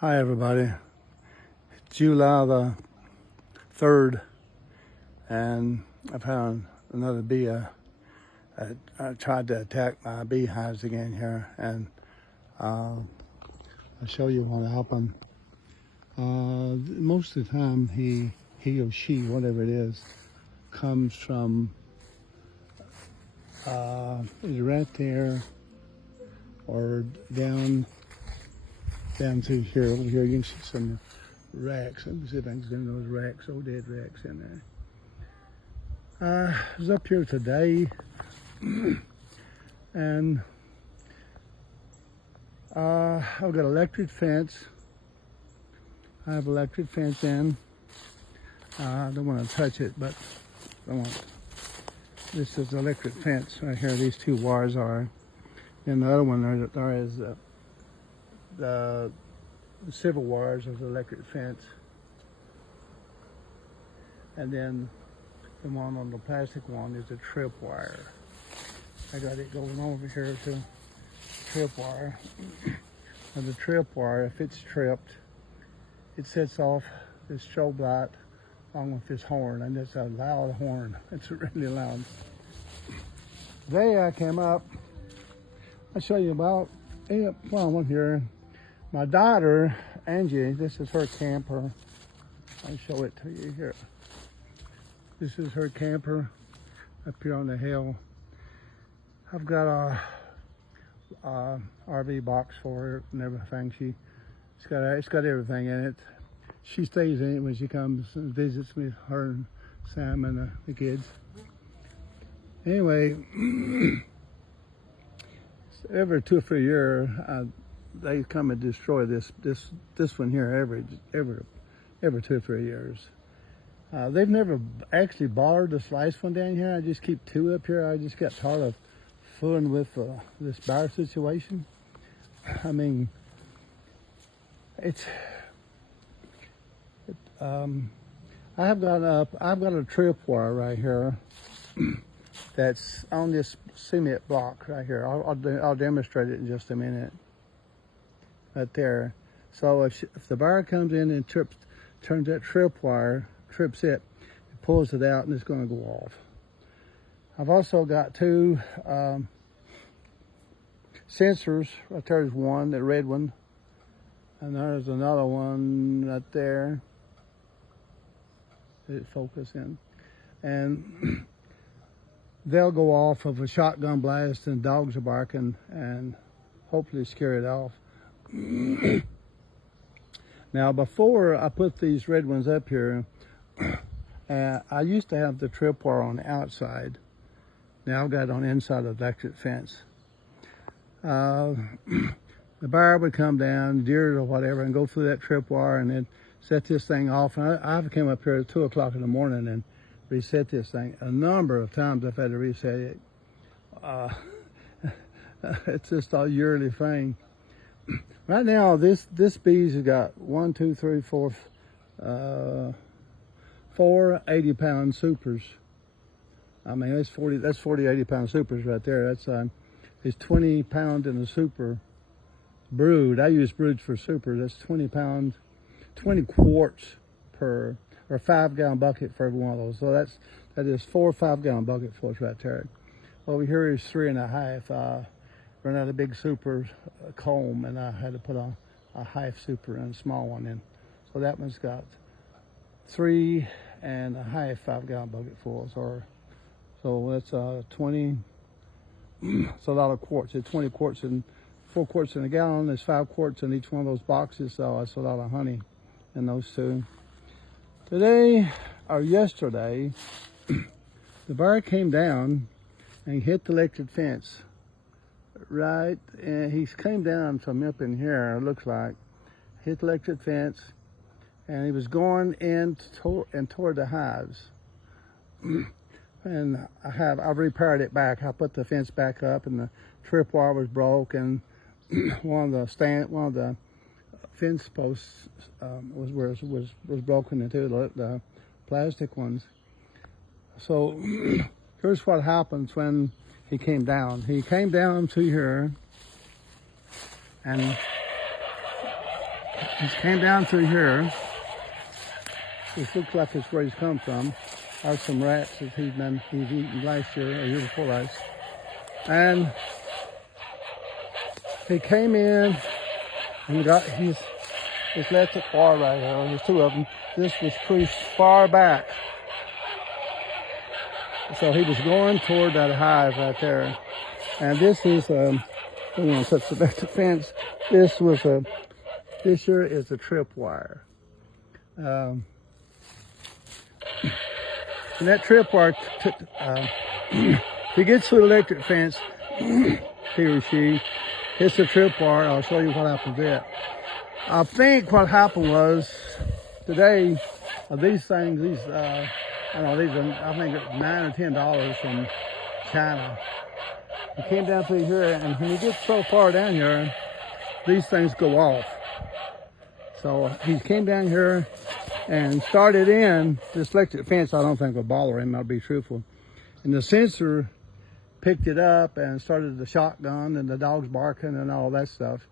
Hi everybody, it's July the 3rd and I found another bee. I tried to attack my beehives again here, and I'll show you how to help him. Most of the time he or she, whatever it is, comes from either right there or down to here. Over here you can see some racks. Let me see if I can get those racks, old dead racks in there. I was up here today and I've got electric fence. I have electric fence in. I don't want to touch it, but I want. This is the electric fence right here. These two wires are. And the other one there is the civil wires of the electric fence. And then the one on the plastic one is the trip wire. I got it going over here to trip wire. And the trip wire, if it's tripped, it sets off this strobe light along with this horn, and it's a loud horn. It's really loud. Today I came up, I'll show you about 8 o'clock here. My daughter, Angie, this is her camper. I'll show it to you here. This is her camper up here on the hill. I've got a RV box for her and everything. It's got everything in it. She stays in it when she comes and visits me, her and Sam and the kids. Anyway, every 2 or 3 years, they come and destroy this one here every 2 or 3 years. They've never actually bothered to slice one down here. I just keep 2 up here. I just got tired of fooling with this bar situation. I mean, I've got a tripwire right here that's on this cement block right here. I'll demonstrate it in just a minute. Right there. So if the bar comes in and turns that tripwire, trips it pulls it out, and it's going to go off. I've also got 2 sensors. Right there's one, the red one, and there's another one right there. It focus in, and they'll go off of a shotgun blast, and dogs are barking, and hopefully scare it off. Now, before I put these red ones up here, I used to have the tripwire on the outside. Now I've got it on the inside of the electric fence. The bar would come down, deer or whatever, and go through that tripwire and then set this thing off. And I've come up here at 2 o'clock in the morning and reset this thing. A number of times I've had to reset it. It's just a yearly thing. Right now, this bee's has got 4 80-pound supers. I mean, that's 40 80-pound supers right there. That's it's 20 pounds in a super brood. I use broods for super. That's 20 pounds, 20 quarts per, or 5-gallon bucket for every one of those. So that is 4 5-gallon bucket full right there. Over here is 3.5. Run out of a big super comb, and I had to put a hive super and a small one in. So that one's got 3.5 5-gallon bucket fulls, so that's 20. It's a lot of quarts. It's 20 quarts and 4 quarts in a gallon. There's 5 quarts in each one of those boxes, so that's a lot of honey in those 2. Today, or yesterday, the bar came down and he hit the electric fence. Right, and he came down from up in here, it looks like, hit the electric fence, and he was going in toward the hives. And I've repaired it back. I put the fence back up, and the tripwire was broke, and one of the fence posts was broken into the plastic ones. So here's what happens when he came down. He came down to here, and He's came down through here. This looks like it's where he's come from. There's some rats that he's eaten last year or year before last. And he came in and got his electric wire right here. There's two of them. This was pushed far back. So he was going toward that hive right there. And this is, such electric fence. This here is a tripwire. And that tripwire, if he gets to the electric fence, he or she hits the tripwire. I'll show you what happens there. I think what happened was today, these things, I think it's $9 or $10 from China. He came down through here, and when you get so far down here, these things go off. So he came down here and started in this electric fence. I don't think will bother him, I'll be truthful. And the sensor picked it up and started the shotgun and the dogs barking and all that stuff.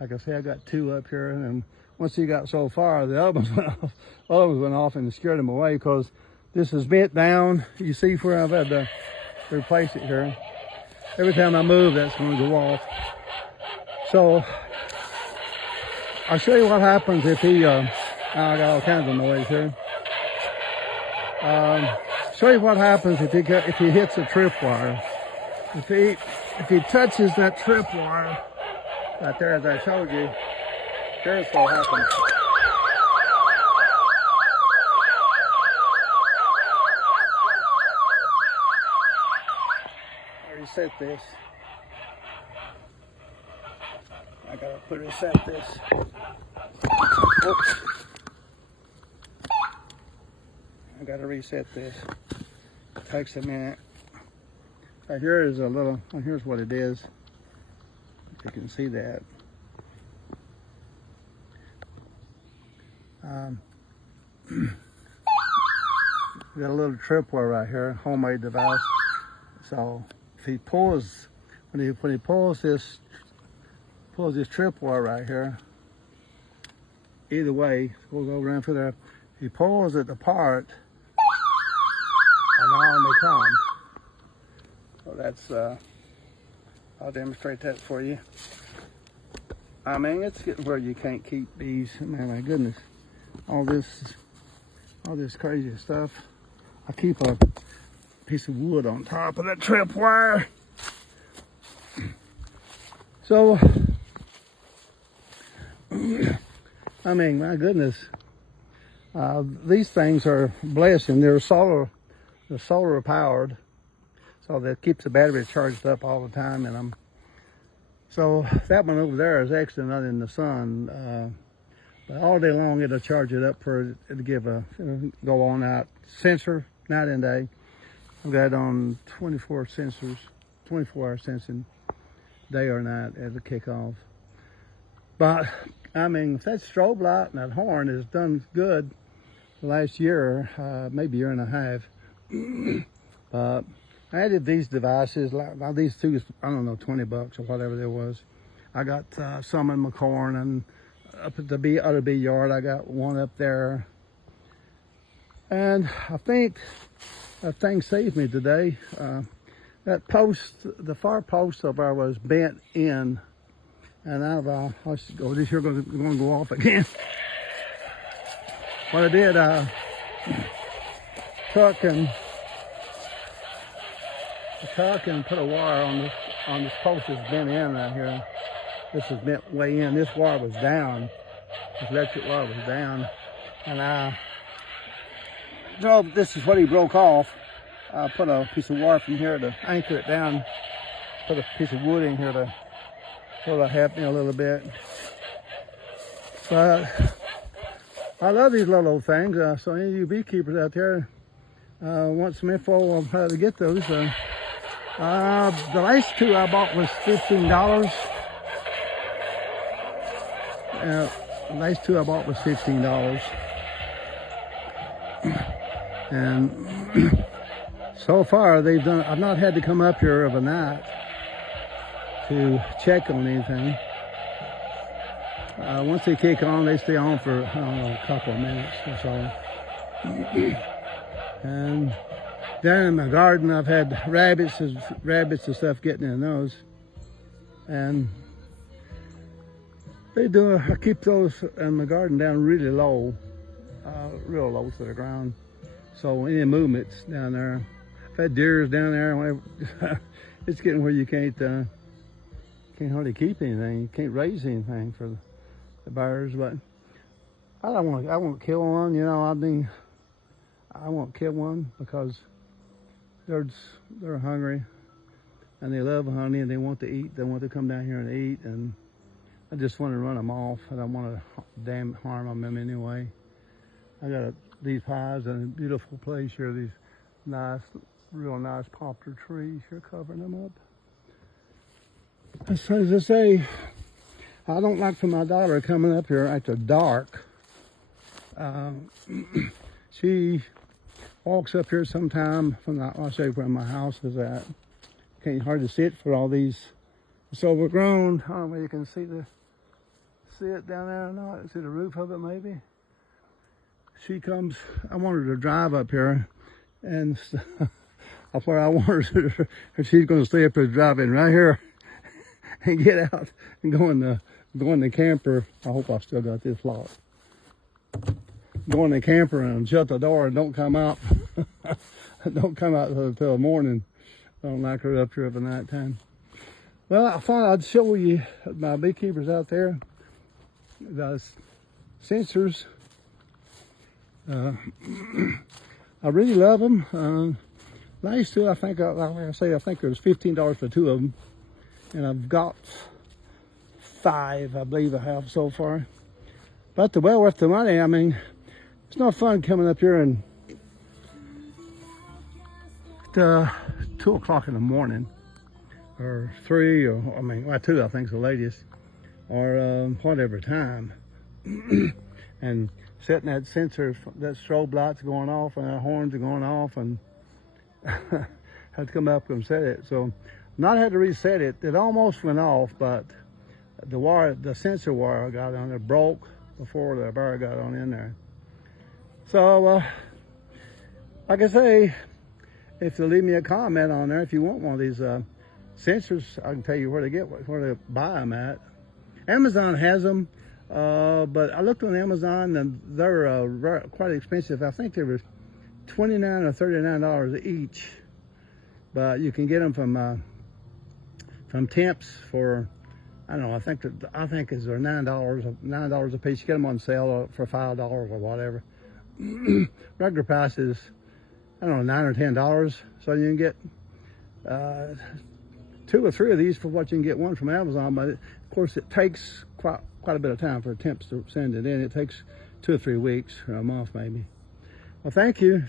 Like I say, I got two up here, and once he got so far, the other ones went off and scared him away because this is bent down. You see where I've had to replace it here. Every time I move, that's going to go off. So I'll show you what happens if he, I got all kinds of noise here. Show you what happens if he hits a tripwire. If he touches that tripwire right there, as I showed you, here's what happens. I reset this. I gotta reset this. Oops. I gotta reset this. It takes a minute. Right here is here's what it is. If you can see that. Got a little tripwire right here, homemade device. So if he pulls, when he pulls this tripwire right here, either way, we'll go around through there. He pulls it apart, and on they come. So that's, I'll demonstrate that for you. I mean, it's getting where you can't keep bees. Man, my goodness, all this crazy stuff. I keep a piece of wood on top of that tripwire. So, I mean, my goodness, these things are blessing. They're solar powered, so that keeps the battery charged up all the time in them. So that one over there is actually not in the sun, but all day long it'll charge it up for it to give go on out sensor night and day. I've got it on 24 sensors, 24-hour sensing, day or night it'll kick off. But I mean, if that strobe light and that horn has done good the last year, maybe year and a half. But I added these devices, like these two, I don't know, $20 or whatever there was. I got some in my corn, and up at the other bee yard, I got one up there. And I think that thing saved me today. That post, the far post of ours was bent in, and this here going to go off again. What I did, took and put a wire on this post that's bent in right here. This is bent way in. This wire was down. This electric wire was down, and this is what he broke off. I put a piece of wire from here to anchor it down. Put a piece of wood in here to help me a little bit. But I love these little old things. So any of you beekeepers out there want some info on how to get those? The last two I bought was $15. The last two I bought was $15. And so far I've not had to come up here of a night to check on anything. Once they kick on, they stay on for, I don't know, a couple of minutes or so. And down in my garden, I've had rabbits and stuff getting in those. And I keep those in my garden down really low, real low to the ground. So any movements down there, I've had deers down there. It's getting where you can't hardly keep anything. You can't raise anything for the bears. But I won't kill one. You know, I mean, I won't kill one because they're hungry and they love honey and they want to eat. They want to come down here and eat, and I just want to run them off. I don't want to harm them anyway. I got these hives in a beautiful place here. These real nice poplar trees here covering them up. As I say, I don't like for my daughter coming up here after dark. She walks up here sometime I'll show you where my house is at. Can't hardly see it for all these. It's overgrown. I don't know if you can see it down there or not. See the roof of it maybe. She comes, I want her to drive up here, and that's where I want her to, she's going to stay up here driving right here and get out and go in the camper. I hope I still got this locked. Go in the camper and shut the door and don't come out. Don't come out until the morning. I don't like her up here at the night time. Well, I thought I'd show you my beekeepers out there. The sensors. I really love them. Last two, I think, like I say, I think it was $15 for two of them. And I've got 5, I believe I have so far. But they're well worth the money. I mean, it's no fun coming up here and at 2 o'clock in the morning, or 3, or I mean, well, 2 I think is the latest, or whatever time, and setting that sensor, that strobe light's going off and our horns are going off, and had to come up and set it. So not had to reset it. It almost went off, but the sensor wire I got on there broke before the bear got on in there. So like I say, if you leave me a comment on there, if you want one of these sensors, I can tell you where to buy them at. Amazon has them, but I looked on Amazon and they're quite expensive. I think they were $29 or $39 each, but you can get them from Temps for, I don't know, I think it's $9 a piece. You get them on sale for $5 or whatever. Regular price is, I don't know, $9 or $10. So you can get 2 or 3 of these for what you can get one from Amazon. But of course, it takes quite a bit of time for Temps to send it in. It takes 2 or 3 weeks or a month maybe. Well, thank you.